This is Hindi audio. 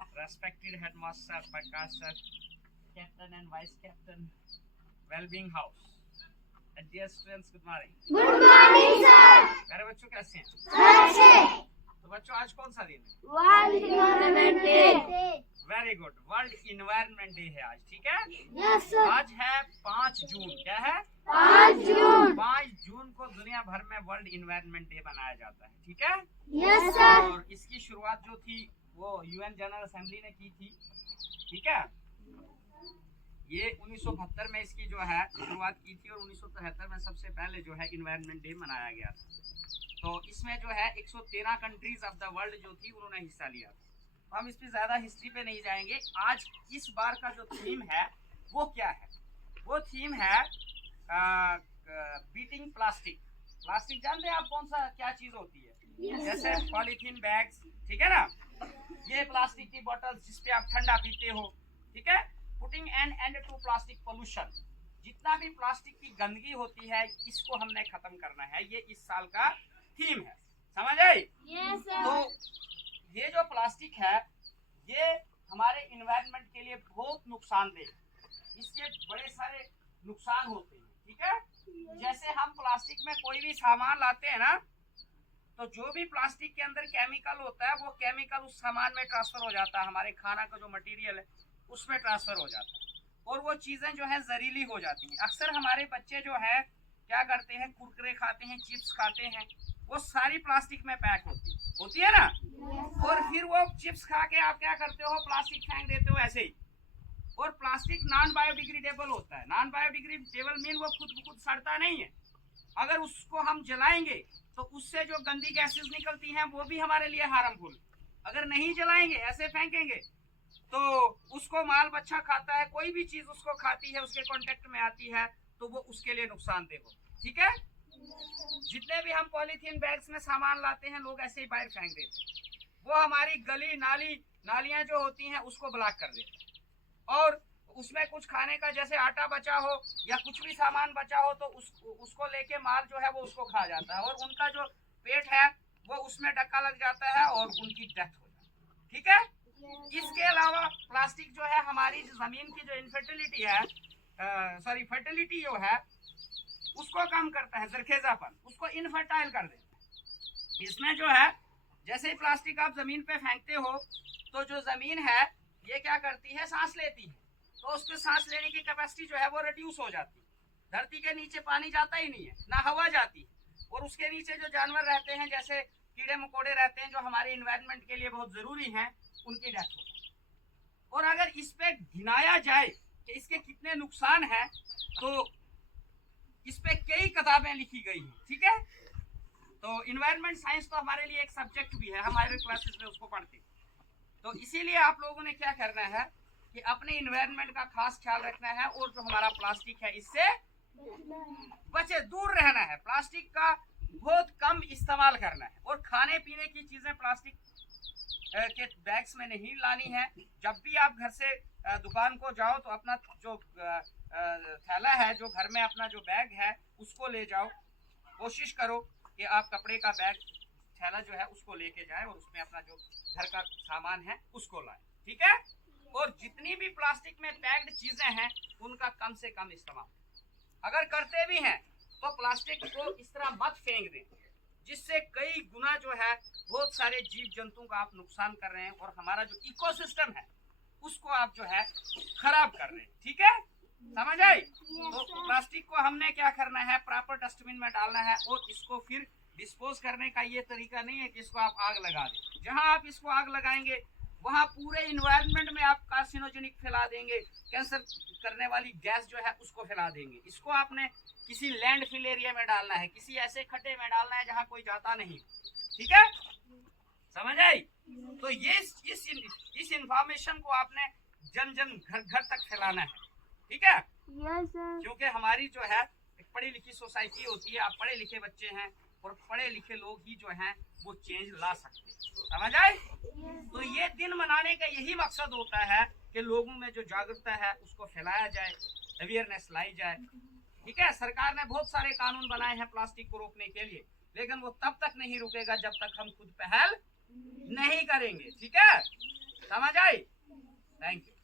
respected headmaster Prakash sir, captain and vice captain, well-being house, and dear students, good morning. Good morning sir. प्यारे बच्चों कैसे हैं? अच्छे। तो बच्चों आज कौन सा दिन है? World environment day. Very good, world environment day है आज, ठीक है? Yes sir. आज है 5 जून। क्या है? 5 जून। 5 जून को दुनिया भर में वर्ल्ड इन्वायरमेंट डे मनाया जाता है, ठीक है? Yes sir. और इसकी शुरुआत जो थी वो यूएन जनरल असेंबली ने की थी, ठीक है? ये 1972 में इसकी जो है शुरुआत की थी और 1973 में सबसे पहले जो है इन्वायरमेंट डे मनाया गया था। तो इसमें जो है 113 कंट्रीज ऑफ द वर्ल्ड जो थी उन्होंने हिस्सा लिया था। तो हम इस पे ज्यादा हिस्ट्री पे नहीं जाएंगे। आज इस बार का जो थीम है वो क्या है? वो थीम है बीटिंग प्लास्टिक। प्लास्टिक जानते हैं आप कौन सा क्या चीज होती है? जैसे पॉलीथीन बैग्स, ठीक है ना? ये प्लास्टिक की बोतल्स जिसपे आप ठंडा पीते हो, ठीक है? Putting an end to plastic pollution. जितना भी प्लास्टिक की गंदगी होती है इसको हमने खत्म करना है, ये इस साल का थीम है। समझ आई? यस तो सर। ये जो प्लास्टिक है ये हमारे इन्वायरमेंट के लिए बहुत नुकसानदेह है। इसके बड़े सारे नुकसान होते हैं, ठीक है? जैसे हम प्लास्टिक में कोई भी सामान लाते हैं ना, तो जो भी प्लास्टिक के अंदर केमिकल होता है वो केमिकल उस सामान में ट्रांसफर हो जाता है, हमारे खाना का जो मटेरियल है उसमें ट्रांसफर हो जाता है और वो चीजें जो है जहरीली हो जाती हैं। अक्सर हमारे बच्चे जो है क्या करते हैं, कुरकुरे खाते हैं, चिप्स खाते हैं, वो सारी प्लास्टिक में पैक होती है ना? और फिर वो चिप्स खा के आप क्या करते हो, प्लास्टिक फेंक देते हो ऐसे ही। और प्लास्टिक नॉन बायोडिग्रेडेबल होता है। नॉन बायोडिग्रेडेबल मीन वो खुद ब खुद सड़ता नहीं है। अगर उसको हम जलाएंगे तो उससे जो गंदी गैसेस निकलती हैं वो भी हमारे लिए हार्मफुल। अगर नहीं जलाएंगे, ऐसे फेंकेंगे, तो उसको माल बच्चा खाता है, कोई भी चीज उसको खाती है, उसके कांटेक्ट में आती है, तो वो उसके लिए नुकसानदेह हो, ठीक है? जितने भी हम पॉलीथीन बैग्स में सामान लाते हैं लोग ऐसे ही बाहर फेंक देते हैं, वो हमारी गली नालियां जो होती हैं उसको ब्लॉक कर देते हैं। और उसमें कुछ खाने का जैसे आटा बचा हो या कुछ भी सामान बचा हो तो उसको लेके माल जो है वो उसको खा जाता है और उनका जो पेट है वो उसमें डक्का लग जाता है और उनकी डेथ हो जाती है, ठीक है? इसके अलावा प्लास्टिक जो है हमारी जमीन की जो इनफर्टिलिटी है, फर्टिलिटी जो है उसको कम करता है, जरखेजापन उसको इनफर्टाइल कर देता है। इसमें जो है जैसे ही प्लास्टिक आप जमीन पे फेंकते हो तो जो जमीन है ये क्या करती है, सांस लेती है, तो उसके सांस लेने की कैपेसिटी जो है वो रिड्यूस हो जाती है। धरती के नीचे पानी जाता ही नहीं है, ना हवा जाती है, और उसके नीचे जो जानवर रहते हैं जैसे कीड़े मकोड़े रहते हैं जो हमारे इन्वायरमेंट के लिए बहुत जरूरी हैं, उनकी डेथ हो जाती है। और अगर इस पे गिनाया जाए कि इसके कितने नुकसान हैं तो इस पे कई किताबें लिखी गई हैं, ठीक है? तो इन्वायरमेंट साइंस तो हमारे लिए एक सब्जेक्ट भी है, हमारे क्लासेस में उसको पढ़ते हैं। तो इसीलिए आप लोगों ने क्या करना है कि अपने इन्वायरमेंट का खास ख्याल रखना है और जो हमारा प्लास्टिक है इससे बचे, दूर रहना है। प्लास्टिक का बहुत कम इस्तेमाल करना है और खाने पीने की चीजें प्लास्टिक के बैग्स में नहीं लानी है। जब भी आप घर से दुकान को जाओ तो अपना जो थैला है, जो घर में अपना जो बैग है उसको ले जाओ। कोशिश करो कि आप कपड़े का बैग थैला जो है उसको लेके जाए और उसमें अपना जो घर का सामान है उसको लाए, ठीक है? और जितनी भी प्लास्टिक में पैक्ड चीजें हैं उनका कम से कम इस्तेमाल। अगर करते भी हैं तो प्लास्टिक को इस तरह मत फेंक दें जिससे कई गुना जो है बहुत सारे जीव जंतुओं का आप नुकसान कर रहे हैं और हमारा जो इकोसिस्टम है उसको आप जो है खराब कर रहे हैं, ठीक है? समझ आई? तो प्लास्टिक को हमने क्या करना है, प्रॉपर डस्टबिन में डालना है और इसको फिर डिस्पोज करने का ये तरीका नहीं है कि इसको आप आग लगा दें। जहां आप इसको आग लगाएंगे वहां पूरे इन्वायरमेंट में आप कार्सिनोजेनिक फैला देंगे, कैंसर करने वाली गैस जो है उसको फैला देंगे। इसको आपने किसी लैंडफिल एरिया में डालना है, किसी ऐसे खड्डे में डालना है जहां कोई जाता नहीं, ठीक है? समझ आई? तो ये इस इंफॉर्मेशन को आपने जन जन घर घर तक फैलाना है, ठीक है? Yes sir. क्योंकि हमारी जो है एक पढ़ी लिखी सोसाइटी होती है, आप पढ़े लिखे बच्चे हैं और पढ़े लिखे लोग ही जो हैं वो चेंज ला सकते हैं। समझ आए? तो ये दिन मनाने का यही मकसद होता है कि लोगों में जो जागरूकता है उसको फैलाया जाए, अवेयरनेस लाई जाए, ठीक है? सरकार ने बहुत सारे कानून बनाए हैं प्लास्टिक को रोकने के लिए, लेकिन वो तब तक नहीं रुकेगा जब तक हम खुद पहल नहीं करेंगे, ठीक है? समझ आई? Thank you.